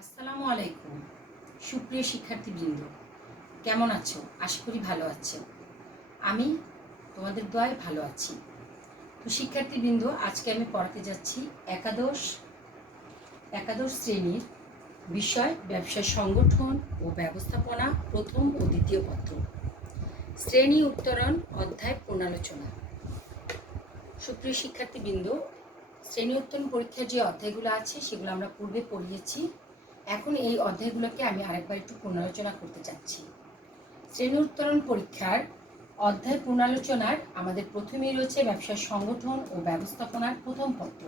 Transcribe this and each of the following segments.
আসসালামু আলাইকুম। সুপ্রিয় শিক্ষার্থীবৃন্দ, কেমন আছো? আশা করি ভালো আছো। আমি তোমাদের দোয়ায় ভালো আছি। তো শিক্ষার্থীবৃন্দ, আজকে আমি পড়াতে যাচ্ছি একাদশ শ্রেণীর বিষয় ব্যবসায় সংগঠন ও ব্যবস্থাপনা প্রথম ও দ্বিতীয় পত্র, শ্রেণী উত্তরণ, অধ্যায় পুনরালোচনা। সুপ্রিয় শিক্ষার্থীবৃন্দ, শ্রেণী উত্তরণ পরীক্ষার যে অধ্যায়গুলো আছে সেগুলো আমরা পূর্বে পড়িয়েছি। এখন এই অধ্যায়গুলোকে আমি আরেকবার একটু পুনরালোচনা করতে চাচ্ছি। শ্রেণী উত্তরণ পরীক্ষার অধ্যায় পুনরালোচনার আমাদের প্রথমেই রয়েছে ব্যবসার সংগঠন ও ব্যবস্থাপনার প্রথম পত্র।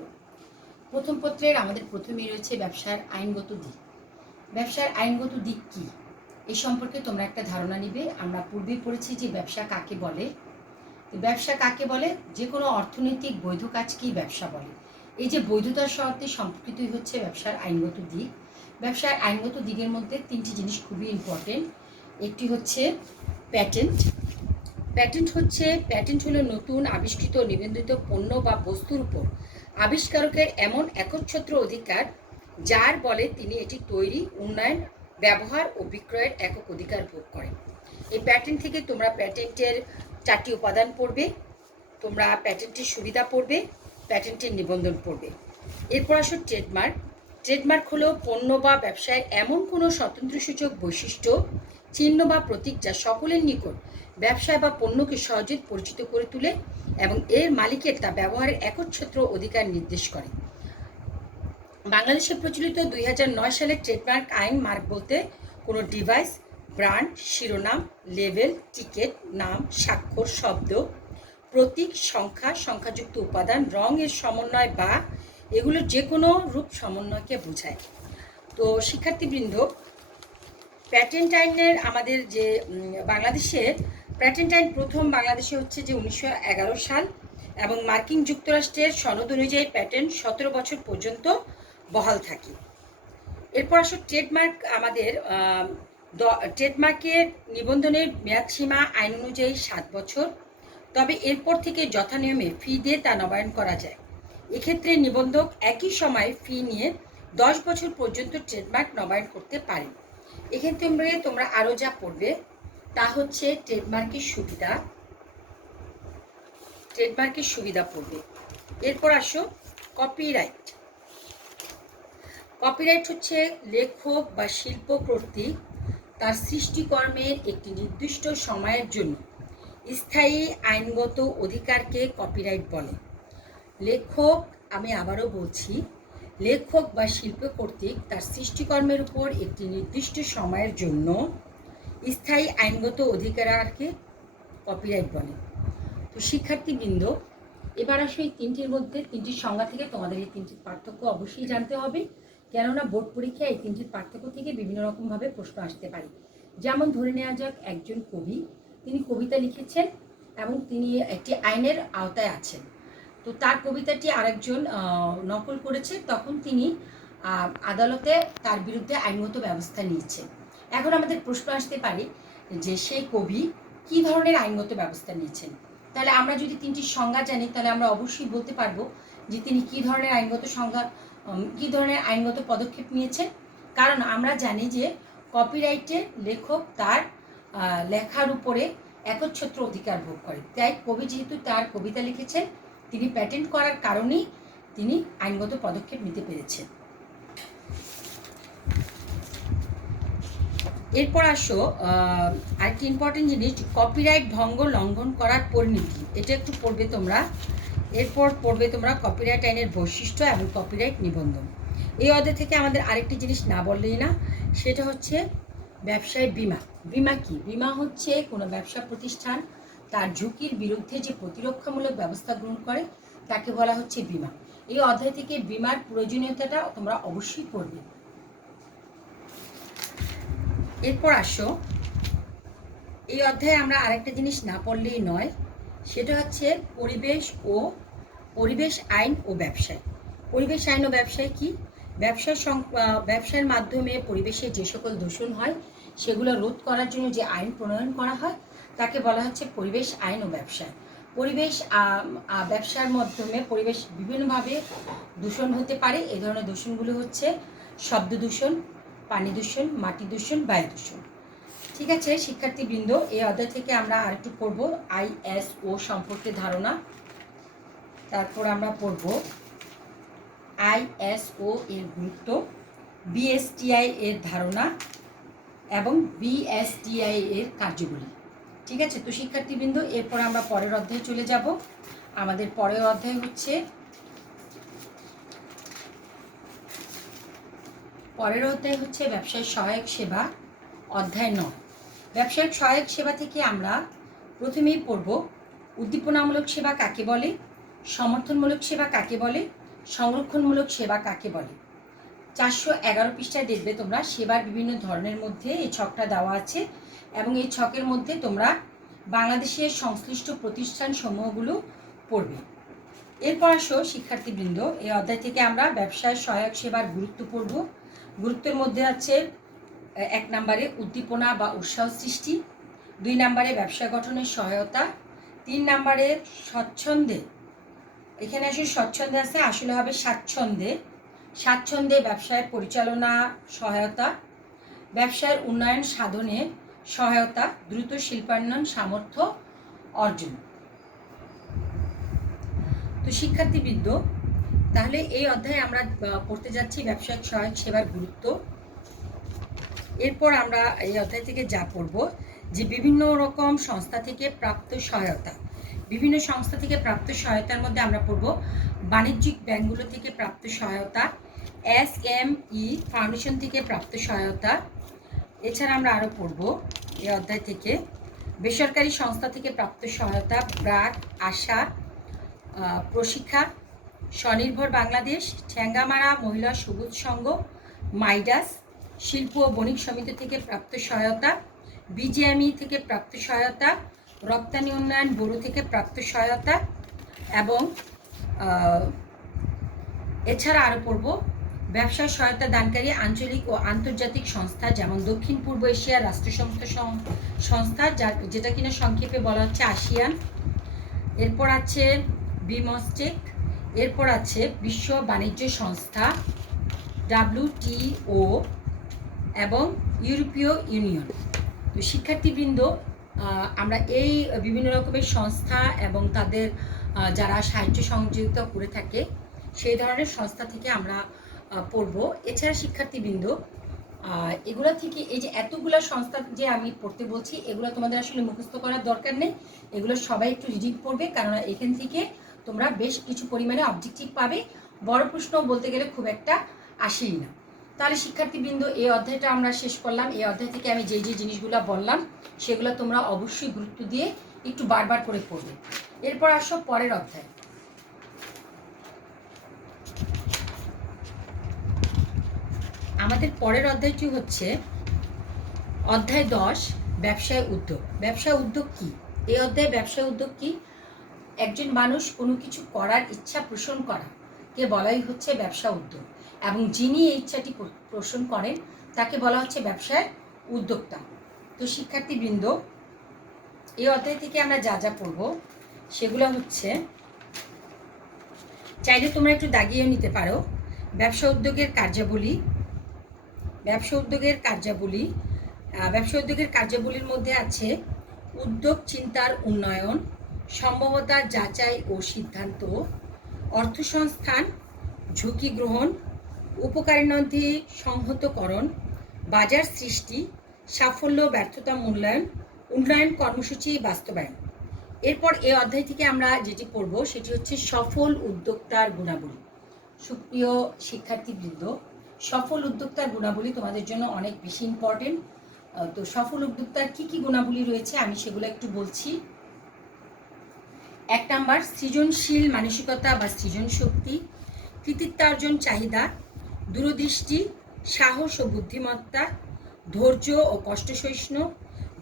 প্রথম পত্রের আমাদের প্রথমেই রয়েছে ব্যবসার আইনগত দিক। ব্যবসার আইনগত দিক কি এই সম্পর্কে তোমরা একটা ধারণা নিবে। আমরা পূর্বেই পড়েছি যে ব্যবসা কাকে বলে। ব্যবসা কাকে বলে? যে কোনো অর্থনৈতিক বৈধ কাজকেই ব্যবসা বলে। এই যে বৈধতার সাথে সম্পর্কিতই হচ্ছে ব্যবসার আইনগত দিক। ব্যবসার আইনগত দিকের মধ্যে তিনটি জিনিস খুবই ইম্পর্টেন্ট। একটি হচ্ছে প্যাটেন্ট। প্যাটেন্ট হলো নতুন আবিষ্কৃত নিবন্ধিত পণ্য বা বস্তুর উপর আবিষ্কারকের এমন একচ্ছত্র অধিকার যার বলে তিনি এটি তৈরি, উন্নয়ন, ব্যবহার ও বিক্রয়ের একক অধিকার ভোগ করেন। এই প্যাটেন্ট থেকে তোমরা প্যাটেন্টের 4টি উপাদান পড়বে, তোমরা প্যাটেন্টের সুবিধা পড়বে, প্যাটেন্টের নিবন্ধন পড়বে। এরপর আসো ট্রেডমার্ক। ট্রেডমার্ক হলো পণ্য বা ব্যবসায়ের এমন কোনো স্বতন্ত্রসূচক বৈশিষ্ট্য, চিহ্ন বা প্রতীক যা সকলের নিকট ব্যবসায় বা পণ্যকে সহজে পরিচিত করে তোলে এবং এর মালিকের তা ব্যবহারের একচ্ছত্র অধিকার নির্দেশ করে। বাংলাদেশে প্রচলিত 2009 সালের ট্রেডমার্ক আইন মার্ক বলতে কোনো ডিভাইস, ব্র্যান্ড, শিরোনাম, লেবেল, টিকেট, নাম, স্বাক্ষর, শব্দ, প্রতীক, সংখ্যা, সংখ্যাযুক্ত উপাদান, রঙের সমন্বয় বা এগুলোর যে কোনো রূপ সমন্বয়কে বোঝায়। তো শিক্ষার্থীবৃন্দ, প্যাটেন্ট আইনের আমাদের যে বাংলাদেশে প্যাটেন্ট আইন প্রথম বাংলাদেশে হচ্ছে যে 1911 সাল এবং মার্কিন যুক্তরাষ্ট্রের সনদ অনুযায়ী প্যাটেন্ট 17 বছর পর্যন্ত বহাল থাকে। এরপর আসো ট্রেডমার্ক। আমাদের ট্রেডমার্কের নিবন্ধনের মেয়াদসীমা আইন অনুযায়ী 7 বছর, তবে এরপর থেকে যথানিয়মে ফি দিয়ে তা নবায়ন করা যায়। এক্ষেত্রে নিবন্ধক একই সময় ফি নিয়ে 10 বছর পর্যন্ত ট্রেডমার্ক নবায়ন করতে পারে। এক্ষেত্রে তোমরা আরও যা পড়বে তা হচ্ছে ট্রেডমার্কের সুবিধা পড়বে। এরপর আসো কপিরাইট। কপিরাইট হচ্ছে লেখক বা শিল্প কর্তৃক তার সৃষ্টিকর্মের একটি নির্দিষ্ট সময়ের জন্য স্থায়ী আইনগত অধিকারকে কপিরাইট বলে। লেখক, আমি আবারও বলছি, লেখক বা শিল্প কর্তৃক তার সৃষ্টিকর্মের উপর একটি নির্দিষ্ট সময়ের জন্য স্থায়ী আইনগত অধিকারকে কপিরাইট বলে। তো শিক্ষার্থীবৃন্দ, এবার আসো এই তিনটির মধ্যে তিনটির সংজ্ঞা থেকে তোমাদের এই তিনটির পার্থক্য অবশ্যই জানতে হবে, কেননা বোর্ড পরীক্ষায় এই তিনটির পার্থক্য থেকে বিভিন্ন রকমভাবে প্রশ্ন আসতে পারে। যেমন ধরে নেওয়া যাক একজন কবি, তিনি কবিতা লিখেছেন এবং তিনি একটি আইনের আওতায় আছেন। তো তার কবিতাটি আরেকজন নকল করেছে, তখন তিনি আদালতে তার বিরুদ্ধে আইনগত ব্যবস্থা নিয়েছেন। এখন আমাদের প্রশ্ন আসতে পারে যে সেই কবি কী ধরনের আইনগত ব্যবস্থা নিয়েছেন। তাহলে আমরা যদি তিনটির সংজ্ঞা জানি তাহলে আমরা অবশ্যই বলতে পারবো যে তিনি কী ধরনের আইনগত পদক্ষেপ নিয়েছেন। কারণ আমরা জানি যে কপিরাইটে লেখক তার লেখার উপরে একচ্ছত্র অধিকার ভোগ করে। তাই কবি যেহেতু তার কবিতা লিখেছেন, তিনি প্যাটেন্ট করার কারণেই তিনি আইনগত পদক্ষেপ নিতে পেরেছেন। এরপর আসো আরেকটি ইম্পর্টেন্ট জিনিস, কপিরাইট ভঙ্গ লঙ্ঘন করার পরিণতি। এটা একটু পড়বে তোমরা। এরপর পড়বে তোমরা কপিরাইট আইনের বৈশিষ্ট্য এবং কপিরাইট নিবন্ধন। এই অধ্যায় থেকে আমাদের আরেকটি জিনিস না বললেই না, সেটা হচ্ছে ব্যবসায় বিমা। বিমা কি? বিমা হচ্ছে কোনো ব্যবসা প্রতিষ্ঠান তার ঝুঁকির বিরুদ্ধে যে প্রতিরক্ষামূলক ব্যবস্থা গ্রহণ করে তাকে বলা হচ্ছে বিমা। এই অধ্যায় থেকে বিমার প্রয়োজনীয়তাটা তোমরা অবশ্যই পড়বে। এরপর আসো, এই অধ্যায়ে আমরা আরেকটা জিনিস না পড়লেই নয়, সেটা হচ্ছে পরিবেশ আইন ও ব্যবসায়। পরিবেশ আইন ও ব্যবসায় কি? ব্যবসার মাধ্যমে পরিবেশে যে সকল দূষণ হয় সেগুলো রোধ করার জন্য যে আইন প্রণয়ন করা হয় তাকে বলা হচ্ছে পরিবেশ আইন ও ব্যবসায়। ব্যবসার মাধ্যমে পরিবেশ বিভিন্নভাবে দূষণ হতে পারে। এই ধরনের দূষণগুলো হচ্ছে শব্দ দূষণ, পানি দূষণ, মাটি দূষণ, বায়ু দূষণ। ঠিক আছে শিক্ষার্থীবৃন্দ, এই অধ্যায় থেকে আমরা আরেকটু পড়ব ISO সম্পর্কে ধারণা। তারপর আমরা পড়ব ISO এর গুরুত্ব, BSTI এর ধারণা এবং BSTI এর কার্যগুলি। ঠিক আছে, তো শিক্ষার্থীবৃন্দ এরপর আমরা পরের অধ্যায়ে চলে যাব। আমাদের পরের অধ্যায় হচ্ছে ব্যবসায়িক সহায়ক সেবা, অধ্যায় 9। ব্যবসায়িক সহায়ক সেবা থেকে আমরা প্রথমেই পড়ব উদ্দীপনামূলক সেবা কাকে বলে, সমর্থনমূলক সেবা কাকে বলে, সংরক্ষণমূলক সেবা কাকে বলে। 411 পৃষ্ঠায় দেখবে তোমরা সেবার বিভিন্ন ধরনের মধ্যে এই ছকটা দেওয়া আছে এবং এই ছকের মধ্যে তোমরা বাংলাদেশের সংশ্লিষ্ট প্রতিষ্ঠান সমূহগুলো পড়বে। এরপর আসো শিক্ষার্থীবৃন্দ, এই অধ্যায় থেকে আমরা ব্যবসায় সহায়ক সেবার গুরুত্ব পড়ব। গুরুত্বের মধ্যে আছে 1 নম্বরে উদ্দীপনা বা উৎসাহ সৃষ্টি, 2 নম্বরে ব্যবসা গঠনের সহায়তা, 3 নম্বরে স্বচ্ছন্দে, এখানে আসলে স্বচ্ছন্দে আছে, আসলে হবে স্বাচ্ছন্দ্যে ব্যবসায় পরিচালনা সহায়তা, ব্যবসার উন্নয়ন সাধনে সহায়তা, দ্রুত শিল্পায়ন সামর্থ্য অর্জন। তো শিক্ষার্থীবৃন্দ, তাহলে এই অধ্যায়ে আমরা পড়তে যাচ্ছি ব্যবসায়িক সহায়ক সেবার গুরুত্ব। এরপর আমরা এই অধ্যায় থেকে যা পড়ব যে বিভিন্ন রকম সংস্থা থেকে প্রাপ্ত সহায়তা। বিভিন্ন সংস্থা থেকে প্রাপ্ত সহায়তার মধ্যে আমরা পড়ব বাণিজ্যিক ব্যাংকগুলো থেকে প্রাপ্ত সহায়তা, SME ফাউন্ডেশন থেকে প্রাপ্ত সহায়তা। এছাড়া আমরা আরও পড়ব এই অধ্যায় থেকে বেসরকারি সংস্থা থেকে প্রাপ্ত সহায়তা, ব্র্যাক, আশা, প্রশিক্ষা, স্বনির্ভর বাংলাদেশ, ঠ্যাঙ্গামারা মহিলা সবুজ সংঘ, মাইডাস, শিল্প ও বণিক সমিতি থেকে প্রাপ্ত সহায়তা, BGME থেকে প্রাপ্ত সহায়তা, রপ্তানি উন্নয়ন ব্যুরো থেকে প্রাপ্ত সহায়তা এবং এছাড়া আরও পড়ব ব্যবসায় সহায়তা দানকারী আঞ্চলিক ও আন্তর্জাতিক সংস্থা, যেমন দক্ষিণ পূর্ব এশিয়ার রাষ্ট্র সংস্থা যেটা কিনা সংক্ষেপে বলা হচ্ছে আসিয়ান। এরপর আছে বিমস্টেক, এরপর আছে বিশ্ব বাণিজ্য সংস্থা WTO এবং ইউরোপীয় ইউনিয়ন। তো শিক্ষার্থীবৃন্দ, আমরা এই বিভিন্ন রকমের সংস্থা এবং তাদের যারা সাহায্য সহযোগিতা করে থাকে সেই ধরনের সংস্থা থেকে আমরা পড়ব। এছাড়া শিক্ষার্থীবৃন্দ, এগুলো থেকে এই যে এতগুলো সংস্থা যে আমি পড়তে বলছি, এগুলো তোমাদের আসলে মুখস্থ করার দরকার নেই, এগুলো সবাই একটু রিডিং করবে, কারণ এখান থেকে তোমরা বেশ কিছু পরিমাণে অবজেক্টিভ পাবে। বড় প্রশ্ন বলতে গেলে খুব একটা আসেই না। তাহলে শিক্ষার্থীবৃন্দ, এই অধ্যায়টা আমরা শেষ করলাম। এই অধ্যায় থেকে আমি যে জিনিসগুলো বললাম সেগুলো তোমরা অবশ্যই গুরুত্ব দিয়ে একটু বারবার করে পড়বে। এরপর আসো পরের অধ্যায়। আমাদের পরের অধ্যায়টি হচ্ছে অধ্যায় 10, ব্যবসায় উদ্যোগ। ব্যবসায় উদ্যোগ কি? এই অধ্যায়ে ব্যবসায় উদ্যোগ কি? একজন মানুষ কোনো কিছু করার ইচ্ছা পোষণ করা কে বলাই হচ্ছে ব্যবসা উদ্যোগ, এবং যিনি এই ইচ্ছাটি পোষণ করেন তাকে বলা হচ্ছে ব্যবসায় উদ্যোক্তা। তো শিক্ষার্থীবৃন্দ, এই অধ্যায় থেকে আমরা যা যা পড়ব সেগুলো হচ্ছে, চাইলে তোমরা একটু দাগিয়েও নিতে পারো। ব্যবসা উদ্যোগের কার্যাবলী, ব্যবসা উদ্যোগের কার্যাবলীর মধ্যে আছে উদ্যোগ চিন্তার উন্নয়ন, সম্ভাব্যতা যাচাই ও সিদ্ধান্ত, অর্থসংস্থান, ঝুঁকি গ্রহণ, উপকারিণী সংহতকরণ, বাজার সৃষ্টি, সাফল্য ব্যর্থতা মূল্যায়ন, উন্নয়ন কর্মসূচি বাস্তবায়ন। এরপর এই অধ্যায় থেকে আমরা যেটি পড়ব সেটি হচ্ছে সফল উদ্যোক্তার গুণাবলী। সুপ্রিয় শিক্ষার্থীবৃন্দ, সফল উদ্যোক্তার গুণাবলী তোমাদের জন্য অনেক বেশি ইম্পর্টেন্ট। তো সফল উদ্যোক্তার কি কি গুণাবলী রয়েছে আমি সেগুলো একটু বলছি। 1 নাম্বার, সৃজনশীল মানসিকতা বা সৃজন শক্তি, কৃতিত্বার্জন চাহিদা, দূরদৃষ্টি, সাহস ও বুদ্ধিমত্তা, ধৈর্য ও কষ্ট সহিষ্ণু,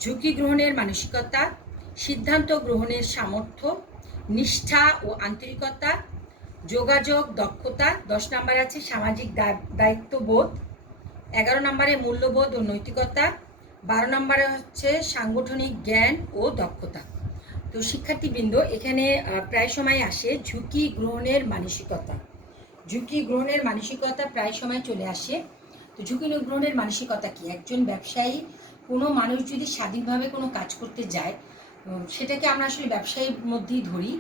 ঝুঁকি গ্রহণের মানসিকতা, সিদ্ধান্ত গ্রহণের সামর্থ্য, নিষ্ঠা ও আন্তরিকতা, যোগাযোগ দক্ষতা। 10 নম্বরে আছে সামাজিক দায়িত্ববোধ, 11 নম্বরে মূল্যবোধ ও নৈতিকতা, 12 নম্বরে হচ্ছে সাংগঠনিক জ্ঞান ও দক্ষতা। তো শিক্ষার্থীবৃন্দ, এখানে প্রায় সময় আসে ঝুঁকি গ্রহণের মানসিকতা। ঝুঁকি গ্রহণের মানসিকতা প্রায় সময় চলে আসে। তো ঝুঁকি গ্রহণের মানসিকতা কি? একজন ব্যবসায়ী, কোনো মানুষ যদি স্বাধীনভাবে কোনো কাজ করতে যায়, সেটাকে আমরা আসলে ব্যবসায়ীর মধ্যেই ধরি।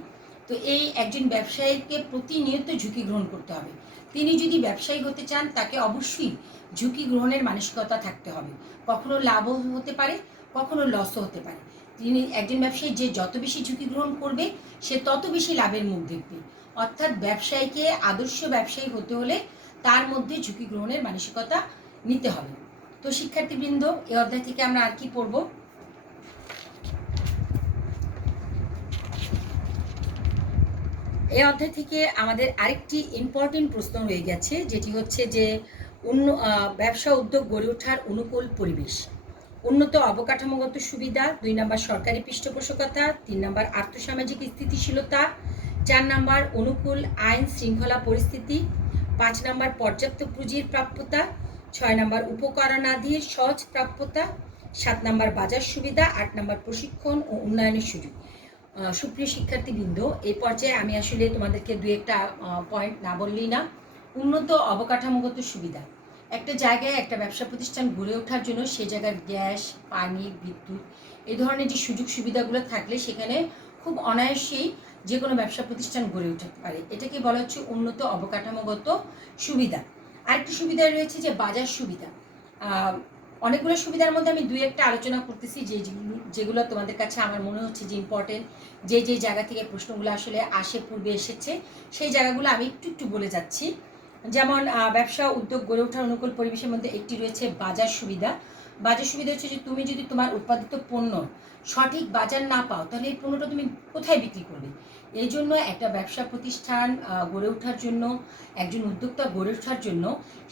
তো এই একজন ব্যবসায়ীকে প্রতিনিয়ত ঝুঁকি গ্রহণ করতে হবে। তিনি যদি ব্যবসায়ী হতে চান, তাকে অবশ্যই ঝুঁকি গ্রহণের মানসিকতা থাকতে হবে। কখনো লাভও হতে পারে, কখনো লসও হতে পারে। তিনি একজন ব্যবসায়ী যে যত বেশি ঝুঁকি গ্রহণ করবে, সে তত বেশি লাভের মুখ দেখবে। অর্থাৎ ব্যবসায়ীকে আদর্শ ব্যবসায়ী হতে হলে তার মধ্যে ঝুঁকি গ্রহণের মানসিকতা নিতে হবে। তো শিক্ষার্থীবৃন্দ, এই অধ্যায় থেকে আমরা আর কি পড়ব? এই অধ্যায় থেকে আমাদের আরেকটি ইম্পর্টেন্ট প্রশ্ন রয়ে গেছে, যেটি হচ্ছে যে ব্যবসা উদ্যোগ গড়ে ওঠার অনুকূল পরিবেশ। উন্নত অবকাঠামোগত সুবিধা, 2 নম্বর সরকারি পৃষ্ঠপোষকতা, 3 নম্বর আর্থসামাজিক স্থিতিশীলতা, 4 নম্বর অনুকূল আইন শৃঙ্খলা পরিস্থিতি, 5 নম্বর পর্যাপ্ত পুঁজির প্রাপ্যতা, 6 নম্বর উপকরণাদির সহজ প্রাপ্যতা, 7 নম্বর বাজার সুবিধা, 8 নম্বর প্রশিক্ষণ ও উন্নয়নের সুযোগ। সুপ্রিয় শিক্ষার্থীবৃন্দ, এই পর্যায়ে আমি আসলে তোমাদেরকে দু একটা পয়েন্ট না বললেই না। উন্নত অবকাঠামোগত সুবিধা, একটা জায়গায় একটা ব্যবসা প্রতিষ্ঠান গড়ে ওঠার জন্য সে জায়গার গ্যাস, পানি, বিদ্যুৎ এই ধরনের যে সুযোগ সুবিধাগুলো থাকলে সেখানে খুব অনায়াসেই যে কোনো ব্যবসা প্রতিষ্ঠান গড়ে উঠতে পারে। এটাকে বলা হচ্ছে উন্নত অবকাঠামোগত সুবিধা। আরেকটি সুবিধা রয়েছে যে বাজার সুবিধা। অনেকগুলো সুবিধার মধ্যে আমি দুই একটা আলোচনা করতেছি, যেগুলো তোমাদের কাছে আমার মনে হচ্ছে যে ইম্পর্টেন্ট, যে জায়গা থেকে প্রশ্নগুলো আসলে পূর্বে এসেছে, সেই জায়গাগুলো আমি একটু বলে যাচ্ছি। যেমন ব্যবসা উদ্যোগ গড়ে ওঠার অনুকূল পরিবেশের মধ্যে একটি রয়েছে বাজার সুবিধা। বাজার সুবিধা হচ্ছে যে তুমি যদি তোমার উৎপাদিত পণ্য সঠিক বাজার না পাও, তাহলে এই পণ্যটা তুমি কোথায় বিক্রি করবে? এই জন্য একটা ব্যবসা প্রতিষ্ঠান গড়ে ওঠার জন্য, একজন উদ্যোক্তা গড়ে ওঠার জন্য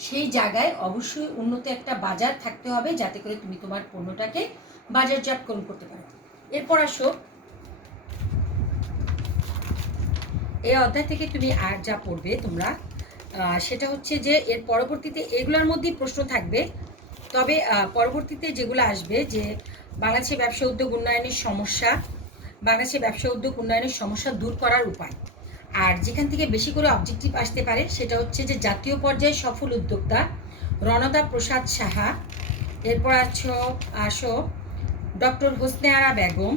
সেই জায়গায় অবশ্যই উন্নত একটা বাজার থাকতে হবে, যাতে করে তুমি তোমার পণ্যটাকে বাজারজাতকরণ করতে পারো। এরপর আসো, এই অধ্যায় থেকে তুমি আর যা পড়বে তোমরা, সেটা হচ্ছে যে এর পরবর্তীতে এগুলোর মধ্যেই প্রশ্ন থাকবে। তবে পরবর্তীতে যেগুলো আসবে, যে বাংলাদেশের ব্যবসা উদ্যোগ উন্নয়নের সমস্যা, বাংলাদেশের ব্যবসা উদ্যোগ উন্নয়নের সমস্যা দূর করার উপায়। আর যেখান থেকে বেশি করে অবজেক্টিভ আসতে পারে সেটা হচ্ছে যে জাতীয় পর্যায়ে সফল উদ্যোক্তা রণদা প্রসাদ সাহা, এরপর আসো ডক্টর হোসনে আরা বেগম,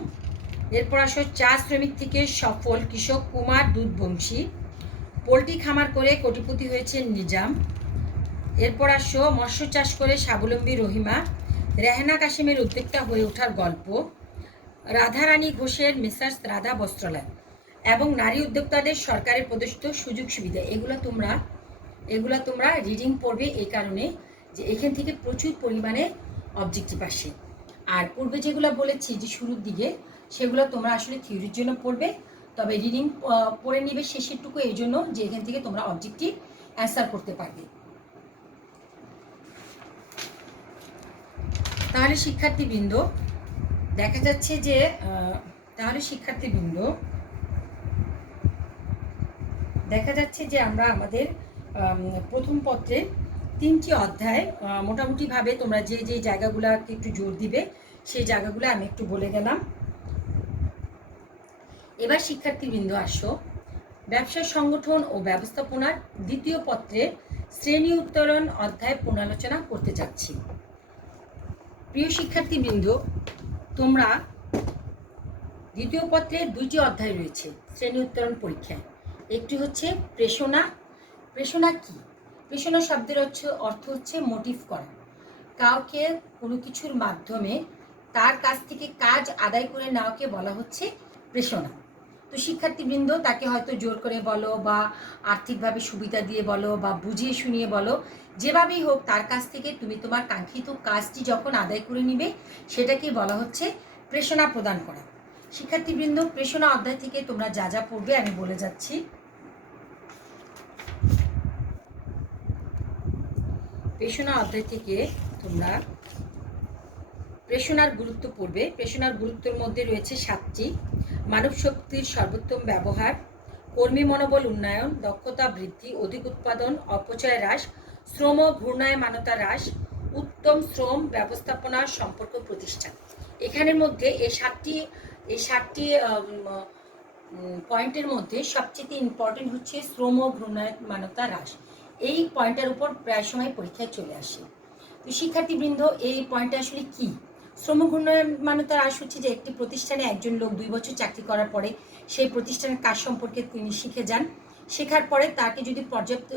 এরপর আসো চা শ্রমিক থেকে সফল কৃষক কুমার দুধবংশী, পোলট্রি খামার করে কোটিপতি হয়েছেন নিজাম, এরপর আসো মৎস্য চাষ করে স্বাবলম্বী রহিমা, রেহানা কাশিমের উদ্যোক্তা হয়ে ওঠার গল্প, রাধারানী ঘোষের মেসার্স রাধা বস্ত্রালয় এবং নারী উদ্যোক্তাদের সরকারের প্রদত্ত সুযোগ সুবিধা। এগুলো তোমরা রিডিং পড়বে, এই কারণে যে এখান থেকে প্রচুর পরিমাণে অবজেক্টিভ আসে। আর পূর্বে যেগুলো বলেছি যে শুরুর দিকে, সেগুলো তোমরা আসলে থিওরির জন্য পড়বে, তবে রিডিং পড়ে নিবে শেষেরটুকু, এই জন্য যে এখান থেকে তোমরা অবজেক্টিভ অ্যান্সার করতে পারবে। তাহলে শিক্ষার্থীবৃন্দ, দেখা যাচ্ছে যে আমরা আমাদের প্রথম পত্রে 3টি অধ্যায় মোটামুটিভাবে তোমরা যে জায়গাগুলোকে একটু জোর দিবে সেই জায়গাগুলো আমি একটু বলে গেলাম। এবার শিক্ষার্থীবৃন্দ আসো, ব্যবসা সংগঠন ও ব্যবস্থাপনার 2য় পত্রের শ্রেণী উত্তরণ অধ্যায় পুনরালোচনা করতে যাচ্ছি। প্রিয় শিক্ষার্থীবৃন্দ, তোমরা 2য় পত্রে 2টি অধ্যায় রয়েছে শ্রেণী উত্তরণ পরীক্ষায়। একটি হচ্ছে প্রেষণা। প্রেষণা কি? প্রেষণা শব্দের অর্থ হচ্ছে মোটিভ করা, কাউকে কোনো কিছুর মাধ্যমে তার কাছ থেকে কাজ আদায় করে নেওয়াকে বলা হচ্ছে প্রেষণা। তো শিক্ষার্থীবৃন্দ, তাকে হয়তো জোর করে বলো, বা আর্থিকভাবে সুবিধা দিয়ে বলো, বা বুঝিয়ে শুনিয়ে বলো, যেভাবেই হোক তার কাছ থেকে তুমি তোমার কাঙ্ক্ষিত কাজটি যখন আদায় করে নিবে, সেটাকে বলা হচ্ছে প্রেষণা প্রদান করা। শিক্ষার্থীবৃন্দ, প্রেষণা অধ্যায় থেকে তোমরা যা পড়বে আমি বলে যাচ্ছি। প্রেষণা অধ্যায় থেকে তোমরা প্রেষণার গুরুত্ব পড়বে। প্রেষণার গুরুত্বের মধ্যে রয়েছে 7টি: মানব শক্তির সর্বোত্তম ব্যবহার, কর্মী মনোবল উন্নয়ন, দক্ষতা বৃদ্ধি, অধিক উৎপাদন, অপচয় হ্রাস, শ্রম ঘূর্ণায়মানতা হ্রাস, উত্তম শ্রম ব্যবস্থাপনা সম্পর্ক প্রতিষ্ঠা। এখানের মধ্যে এই সাতটি পয়েন্টের মধ্যে সবচেয়ে ইম্পর্টেন্ট হচ্ছে শ্রম ঘূর্ণায়মানতা হ্রাস। এই পয়েন্টের উপর প্রায় সময় পরীক্ষায় চলে আসে। তো শিক্ষার্থীবৃন্দ, এই পয়েন্টটা আসলে কি? শ্রম ঘূর্ণায়মানতা হ্রাস হচ্ছে যে একটি প্রতিষ্ঠানে একজন লোক 2 বছর চাকরি করার পরে সেই প্রতিষ্ঠানের কাজ সম্পর্কে তিনি শিখে যান। শেখার পরে তাকে যদি পর্যাপ্ত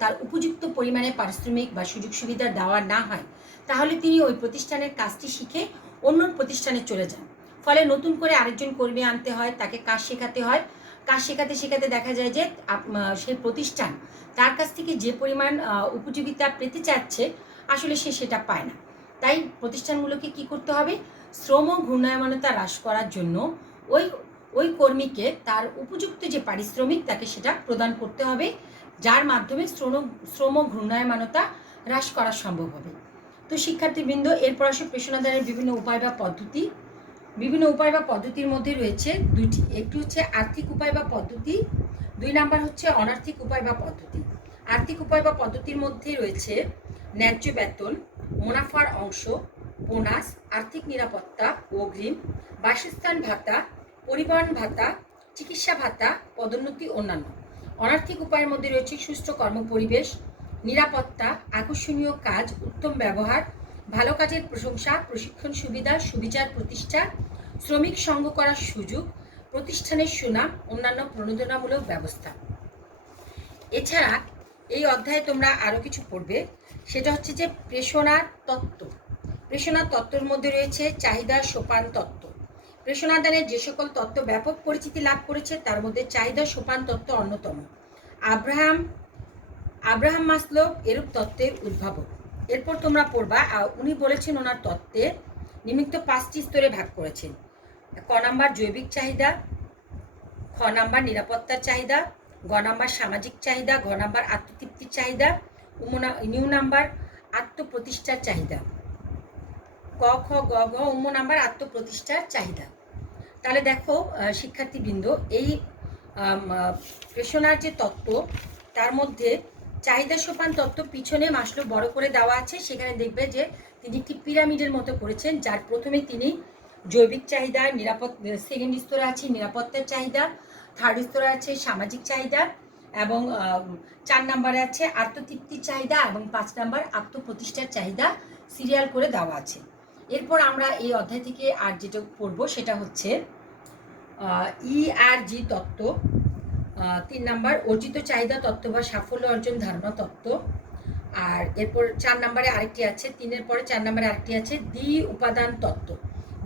তার উপযুক্ত পরিমাণে পারিশ্রমিক বা সুযোগ সুবিধা দেওয়া না হয়, তাহলে তিনি ওই প্রতিষ্ঠানের কাজটি শিখে অন্য প্রতিষ্ঠানে চলে যান। ফলে নতুন করে আরেকজন কর্মী আনতে হয়, তাকে কাজ শেখাতে হয়। কাজ শেখাতে শেখাতে দেখা যায় যে সেই প্রতিষ্ঠান তার কাছ থেকে যে পরিমাণ উপযোগিতা পেতে চাচ্ছে, আসলে সে সেটা পায় না। তাই প্রতিষ্ঠানগুলোকে কি করতে হবে? শ্রম ঘূর্ণায়মানতা হ্রাস করার জন্য ওই ওই কর্মীকে তার উপযুক্ত যে পারিশ্রমিক তাকে সেটা প্রদান করতে হবে, যার মাধ্যমে শ্রম ঘূর্ণায়মানতা হ্রাস করা সম্ভব হবে। তো শিক্ষার্থীবৃন্দ, এরপর আসে পেশনাদারের বিভিন্ন উপায় বা পদ্ধতি। বিভিন্ন উপায় বা পদ্ধতির মধ্যে রয়েছে দুটি। একটি হচ্ছে আর্থিক উপায় বা পদ্ধতি, 2 নাম্বার হচ্ছে অনার্থিক উপায় বা পদ্ধতি। আর্থিক উপায় বা পদ্ধতির মধ্যে রয়েছে ন্যায্য বেতন, মুনাফার অংশ, বোনাস, আর্থিক নিরাপত্তা, অগ্রিম, বাসস্থান ভাতা, পরিবহন ভাতা, চিকিৎসা ভাতা, পদোন্নতি, অন্যান্য। অনার্থিক উপায়ের মধ্যে রয়েছে সুষ্ঠু কর্মপরিবেশ, নিরাপত্তা, আকর্ষণীয় কাজ, উত্তম ব্যবহার, ভালো কাজের প্রশংসা, প্রশিক্ষণ সুবিধা, সুবিচার প্রতিষ্ঠা, শ্রমিক সঙ্গ করার সুযোগ, প্রতিষ্ঠানের সুনাম, অন্যান্য প্রণোদনামূলক ব্যবস্থা। এছাড়া এই অধ্যায়ে তোমরা আরও কিছু পড়বে, সেটা হচ্ছে যে প্রেষণার তত্ত্ব। প্রেষণার তত্ত্বের মধ্যে রয়েছে চাহিদা সোপান তত্ত্ব। প্রেষণাদানের যে সকল তত্ত্ব ব্যাপক পরিচিতি লাভ করেছে তার মধ্যে চাহিদা সোপান তত্ত্ব অন্যতম। আব্রাহাম মাসলো এরূপ তত্ত্বের উদ্ভাবক। এরপর তোমরা পড়বা, উনি বলেছেন ওনার তত্ত্বে নিম্নোক্ত 5টি স্তরে ভাগ করেছেন। ক নাম্বার জৈবিক চাহিদা, খ নাম্বার নিরাপত্তার চাহিদা, গ নাম্বার সামাজিক চাহিদা, ঘ নাম্বার আত্মতৃপ্তির চাহিদা, নিউ নাম্বার আত্মপ্রতিষ্ঠার চাহিদা, ক খ গ ঘ নাম্বার আত্মপ্রতিষ্ঠার চাহিদা। তাহলে দেখো শিক্ষার্থীবৃন্দ, এই প্রেষণার যে তত্ত্ব তার মধ্যে চাহিদা সোপান তত্ত্ব পিছনে মাসলো বড় করে দেওয়া আছে। সেখানে দেখবে যে তিনি একটি পিরামিডের মতো করেছেন, যার প্রথমে তিনি জৈবিক চাহিদা, সেকেন্ড স্তরে আছে নিরাপত্তার চাহিদা, থার্ড স্তরে আছে সামাজিক চাহিদা, এবং 4 নম্বরে আছে আত্মতৃপ্তির চাহিদা, এবং 5 নম্বর আত্মপ্রতিষ্ঠার চাহিদা সিরিয়াল করে দেওয়া আছে। এরপর আমরা এই অধ্যায় থেকে আর যেটা পড়বো সেটা হচ্ছে ERG তত্ত্ব, 3 নাম্বার অর্জিত চাহিদা তত্ত্ব বা সাফল্য অর্জন ধারণা তত্ত্ব। আর এরপর 4 নম্বরে আরেকটি আছে, 3-এর পরে 4 নম্বরে আরেকটি আছে দ্বি উপাদান তত্ত্ব।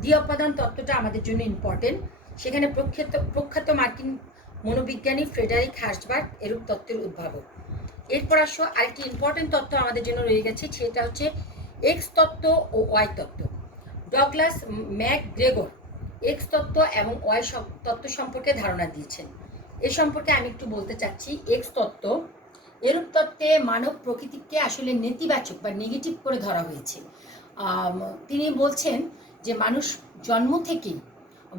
দ্বি উপাদান তত্ত্বটা আমাদের জন্য ইম্পর্টেন্ট। সেখানে প্রখ্যাত মার্কিন মনোবিজ্ঞানী ফ্রেডারিক হার্জবার্গ এরূপ তত্ত্বের উদ্ভাবক। এরপর আসো আরেকটি ইম্পর্টেন্ট তত্ত্ব আমাদের জন্য রয়ে গেছে, সেটা হচ্ছে এক্স তত্ত্ব ও ওয়াই তত্ত্ব। ডগলাস ম্যাকগ্রেগর এক্স তত্ত্ব এবং ওয়াই তত্ত্ব সম্পর্কে ধারণা দিয়েছেন। এ সম্পর্কে আমি একটু বলতে চাচ্ছি। এক্স তত্ত্ব, এরূপ তত্ত্বে মানব প্রকৃতিকে আসলে নেতিবাচক বা নেগেটিভ করে ধরা হয়েছে। তিনি বলছেন যে মানুষ জন্ম থেকেই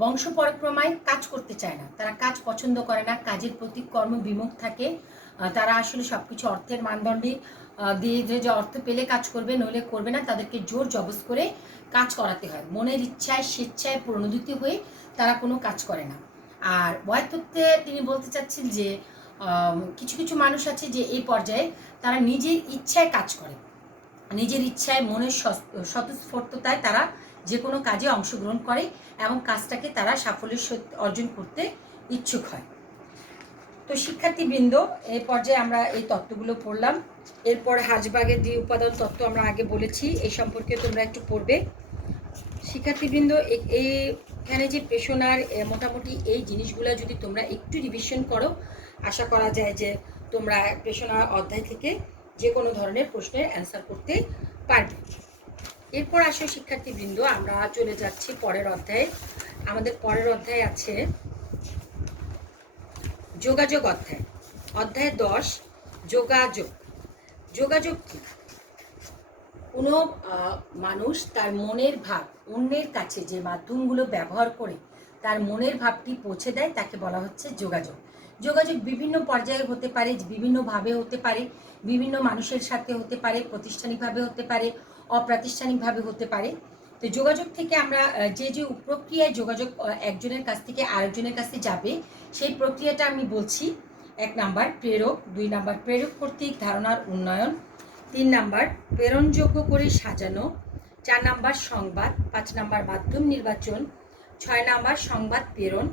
বংশ পরক্রমায় কাজ করতে চায় না, তারা কাজ পছন্দ করে না, কাজের প্রতি কর্মবিমুখ থাকে। তারা আসলে সব কিছু অর্থের মানদণ্ডে দিয়ে যে অর্থ পেলে কাজ করবে, নইলে করবে না, তাদেরকে জোর জবস করে কাজ করাতে হয়। মনের ইচ্ছায় স্বেচ্ছায় প্রণোদিত হয়ে তারা কোনো কাজ করে না। আর ওয়াই তত্ত্বে তিনি বলতে চাচ্ছেন যে কিছু কিছু মানুষ আছে যে এই পর্যায়ে তারা নিজের ইচ্ছায় কাজ করে, নিজের ইচ্ছায় মনের স্বতঃস্ফূর্ততায় তারা যে কোনো কাজে অংশগ্রহণ করে এবং কাজটাকে তারা সাফল্যের অর্জন করতে ইচ্ছুক হয়। তো শিক্ষার্থীবৃন্দ, এই পর্যায়ে আমরা এই তত্ত্বগুলো পড়লাম। এরপর হার্জবার্গের দ্বি উপাদান তত্ত্ব আমরা আগে বলেছি, এই সম্পর্কে তোমরা একটু পড়বে। শিক্ষার্থীবৃন্দ, এইখানে যে প্রেষণার মোটামুটি এই জিনিসগুলো যদি তোমরা একটু রিভিশন করো, আশা করা যায় যে তোমরা প্রেষণা অধ্যায় থেকে যে কোনো ধরনের প্রশ্নের অ্যান্সার করতে পারবে। এরপর আসো শিক্ষার্থীবৃন্দ, আমরা চলে যাচ্ছি পরের অধ্যায়ে। আমাদের পরের অধ্যায় আছে যোগাযোগ অধ্যায়। অধ্যায় 10 যোগাযোগ। যোগাযোগ কি? কোনো মানুষ তার মনের ভাব অন্যের কাছে যে মাধ্যমগুলো ব্যবহার করে তার মনের ভাবটি পৌঁছে দেয় তাকে বলা হচ্ছে যোগাযোগ। যোগাযোগ বিভিন্ন পর্যায়ে হতে পারে, বিভিন্নভাবে হতে পারে, বিভিন্ন মানুষের সাথে হতে পারে, প্রাতিষ্ঠানিকভাবে হতে পারে, অপ্রাতিষ্ঠানিকভাবে হতে পারে। তো যোগাযোগ থেকে আমরা যে যে প্রক্রিয়ায় যোগাযোগ একজনের কাছ থেকে আরেকজনের কাছে যাবে সেই প্রক্রিয়াটা আমি বলছি। 1 নাম্বার প্রেরক, 2 নাম্বার প্রেরক কর্তৃক ধারণার উন্নয়ন, 3 নাম্বার প্রেরণযোগ্য করে সাজানো, 4 নাম্বার সংবাদ, 5 নাম্বার মাধ্যম নির্বাচন, 6 নাম্বার সংবাদ প্রেরণ,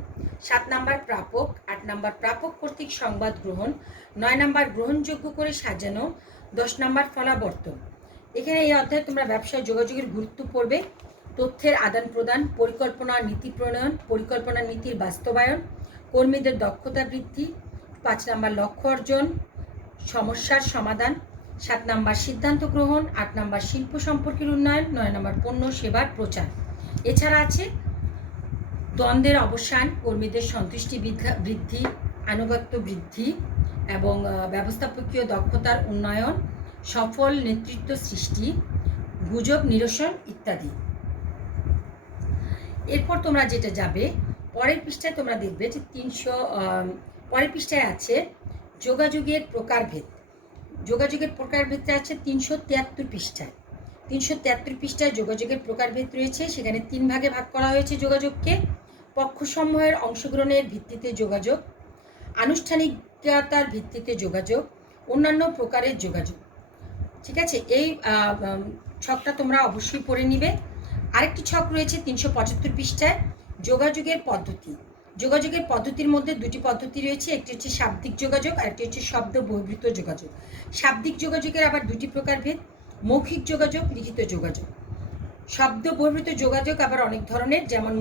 7 নাম্বার প্রাপক, 8 নাম্বার প্রাপক কর্তৃক সংবাদ গ্রহণ, 9 নাম্বার গ্রহণযোগ্য করে সাজানো, 10 নাম্বার ফলাবর্তন। এখানে এই অধ্যায়ে তোমরা ব্যবসা যোগাযোগের গুরুত্ব পড়বে, তথ্যের আদান প্রদান, পরিকল্পনা নীতি প্রণয়ন, পরিকল্পনা নীতির বাস্তবায়ন, কর্মীদের দক্ষতা বৃদ্ধি, 5 নাম্বার লক্ষ্য অর্জন, সমস্যার সমাধান, 7 নাম্বার সিদ্ধান্ত গ্রহণ, 8 নাম্বার শিল্প সম্পর্কের উন্নয়ন, 9 নাম্বার পণ্য সেবার প্রচার। এছাড়া আছে দ্বন্দ্বের অবসান, কর্মীদের সন্তুষ্টি বৃদ্ধি, আনুগত্য বৃদ্ধি এবং ব্যবস্থাপকীয় দক্ষতার উন্নয়ন, সফল নেতৃত্ব সৃষ্টি, গুজব নিরসন ইত্যাদি। এরপর তোমরা যেটা যাবে পরের পৃষ্ঠায় তোমরা দেখবে যে পরের পৃষ্ঠায় আছে যোগাযোগের প্রকারভেদ। যোগাযোগের প্রকারভেদটা আছে 373 পৃষ্ঠায়। 373 পৃষ্ঠায় যোগাযোগের প্রকারভেদ রয়েছে। সেখানে 3 ভাগে ভাগ করা হয়েছে যোগাযোগকে। পক্ষসমূহের অংশগ্রহণের ভিত্তিতে যোগাযোগ, আনুষ্ঠানিকতার ভিত্তিতে যোগাযোগ, অন্যান্য প্রকারের যোগাযোগ। ঠিক আছে, এই ছকটা তোমরা অবশ্যই পড়ে নিবে। আরেকটি ছক রয়েছে 375 পৃষ্ঠায়, যোগাযোগের পদ্ধতি। যোগাযোগের পদ্ধতির মধ্যে 2টি পদ্ধতি রয়েছে, একটি হচ্ছে শাব্দিক যোগাযোগ আর একটি হচ্ছে শব্দ বহির্ভূত যোগাযোগ। শাব্দিক যোগাযোগের আবার 2টি প্রকারভেদ, মৌখিক যোগাযোগ, লিখিত যোগাযোগ। শব্দ বহির্ভূত যোগাযোগ আবার অনেক ধরনের, যেমন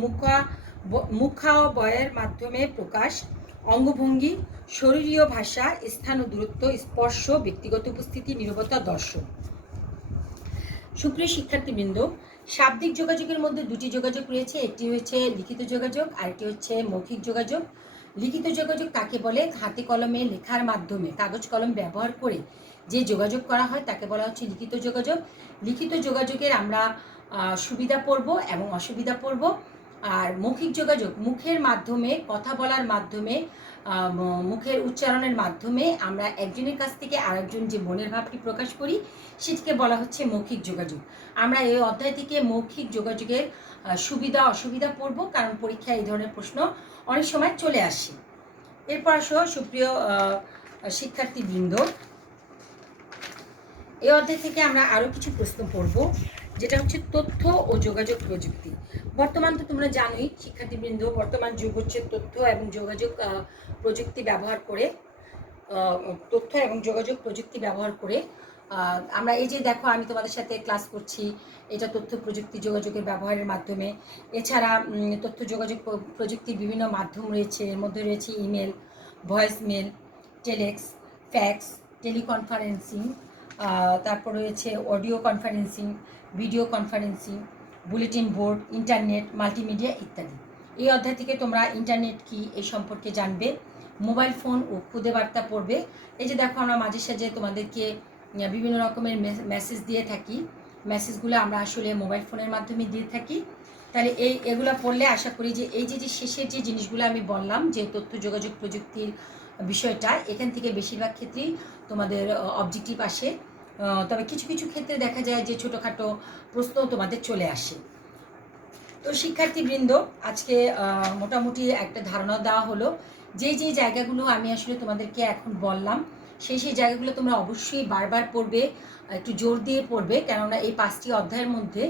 মুখাবয়ের মাধ্যমে প্রকাশ, অঙ্গভঙ্গি, শরীরীয় ভাষা, স্থান ও দূরত্ব, স্পর্শ, ব্যক্তিগত উপস্থিতি, নীরবতা, দর্শন। সুপ্রিয় শিক্ষার্থীবৃন্দ, শাব্দিক যোগাযোগের মধ্যে 2টি যোগাযোগ রয়েছে, একটি হচ্ছে লিখিত যোগাযোগ আর একটি হচ্ছে মৌখিক যোগাযোগ। লিখিত যোগাযোগ তাকে বলে হাতে কলমে লেখার মাধ্যমে কাগজ কলম ব্যবহার করে যে যোগাযোগ করা হয় তাকে বলা হচ্ছে লিখিত যোগাযোগ। লিখিত যোগাযোগের আমরা সুবিধা পড়ব এবং অসুবিধা পড়ব। আর মৌখিক যোগাযোগ মুখের মাধ্যমে, কথা বলার মাধ্যমে, মুখের উচ্চারণের মাধ্যমে আমরা একজনের কাছ থেকে আরেকজন যে মনের ভাবটি প্রকাশ করি সেটিকে বলা হচ্ছে মৌখিক যোগাযোগ। আমরা এই অধ্যায় থেকে মৌখিক যোগাযোগের সুবিধা অসুবিধা পড়ব, কারণ পরীক্ষায় এই ধরনের প্রশ্ন অনেক সময় চলে আসে। এরপর আসো সুপ্রিয় শিক্ষার্থীবৃন্দ, এই অধ্যায় থেকে আমরা আরও কিছু প্রশ্ন পড়ব, যেটা হচ্ছে তথ্য ও যোগাযোগ প্রযুক্তি। বর্তমান তো তোমরা জানোই শিক্ষার্থীবৃন্দ, বর্তমান যুগ হচ্ছে তথ্য এবং যোগাযোগ প্রযুক্তি ব্যবহার করে, আমরা এই যে দেখো আমি তোমাদের সাথে ক্লাস করছি, এটা তথ্য প্রযুক্তি যোগাযোগের ব্যবহারের মাধ্যমে। এছাড়া তথ্য যোগাযোগ প্রযুক্তির বিভিন্ন মাধ্যম রয়েছে, এর মধ্যে রয়েছে email, voice mail, telex, fax, teleconferencing, তারপর রয়েছে audio conferencing, video conferencing, bulletin board, internet, multimedia ইত্যাদি। এই অধ্যায় থেকে তোমরা ইন্টারনেট কি এই সম্পর্কে জানবে, মোবাইল ফোন ও খুদে বার্তা পড়বে। এই যে দেখো আমরা মাঝে সাঝে তোমাদেরকে বিভিন্ন রকমের মেসেজ দিয়ে থাকি, মেসেজগুলো আমরা আসলে মোবাইল ফোনের মাধ্যমে দিয়ে থাকি। তাহলে এগুলো পড়লে আশা করি যে এই যে শেষের যে জিনিসগুলো আমি বললাম, যে তথ্য যোগাযোগ প্রযুক্তির বিষয়টা, এখান থেকে বেশিরভাগ ক্ষেত্রেই তোমাদের অবজেক্টিভ আসে। তবে কিছু কিছু ক্ষেত্রে দেখা যায় যে ছোটোখাটো প্রশ্ন তোমাদের চলে আসে। তো শিক্ষার্থীবৃন্দ, আজকে মোটামুটি একটা ধারণা দেওয়া হলো যে জায়গাগুলো আমি আসলে তোমাদেরকে এখন বললাম, সেই জায়গাগুলো তোমরা অবশ্যই বারবার পড়বে, একটু জোর দিয়ে পড়বে, কেননা এই 5টি অধ্যায়ের মধ্যে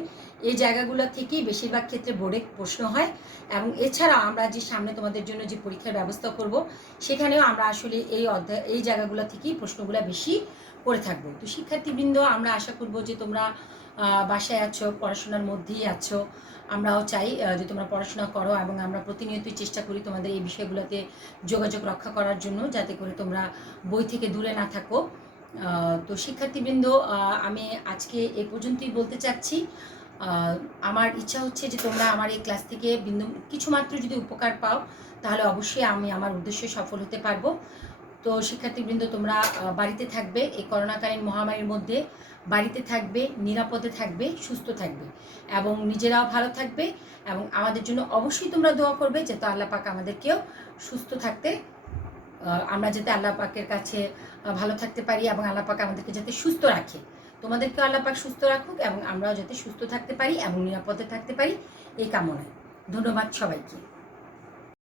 এই জায়গাগুলো থেকেই বেশিরভাগ ক্ষেত্রে বোর্ডে প্রশ্ন হয়। এবং এছাড়া আমরা যে সামনে তোমাদের জন্য যে পরীক্ষার ব্যবস্থা করব, সেখানেও আমরা আসলে এই জায়গাগুলো থেকেই প্রশ্নগুলো বেশি করে থাকবো। তো শিক্ষার্থীবৃন্দ, আমরা আশা করব যে তোমরা বাসায় আছো, পড়াশোনার মধ্যেই আছো। আমরাও চাই যে তোমরা পড়াশোনা করো, এবং আমরা প্রতিনিয়তই চেষ্টা করি তোমাদের এই বিষয়গুলোতে যোগাযোগ রক্ষা করার জন্য, যাতে করে তোমরা বই থেকে দূরে না থাকো। তো শিক্ষার্থীবৃন্দ, আমি আজকে এ পর্যন্তই বলতে চাচ্ছি। আমার ইচ্ছা হচ্ছে যে তোমরা আমার এই ক্লাস থেকে কিছুমাত্র যদি উপকার পাও, তাহলে অবশ্যই আমি আমার উদ্দেশ্যে সফল হতে পারবো। তো শিক্ষার্থীবৃন্দ, তোমরা বাড়িতে থাকবে, এই করোনাকালীন মহামারীর মধ্যে বাড়িতে থাকবে, নিরাপদে থাকবে, সুস্থ থাকবে এবং নিজেরাও ভালো থাকবে। এবং আমাদের জন্য অবশ্যই তোমরা দোয়া করবে যাতে আল্লাহ পাক আমাদেরকেও সুস্থ থাকতে, আমরা যাতে আল্লাহ পাকের কাছে ভালো থাকতে পারি এবং আল্লাহ পাক আমাদেরকে যাতে সুস্থ রাখে। তোমাদেরকেও আল্লাহ পাক সুস্থ রাখুক এবং আমরাও যাতে সুস্থ থাকতে পারি এবং নিরাপদে থাকতে পারি, এই কামনায়। ধন্যবাদ সবাইকে।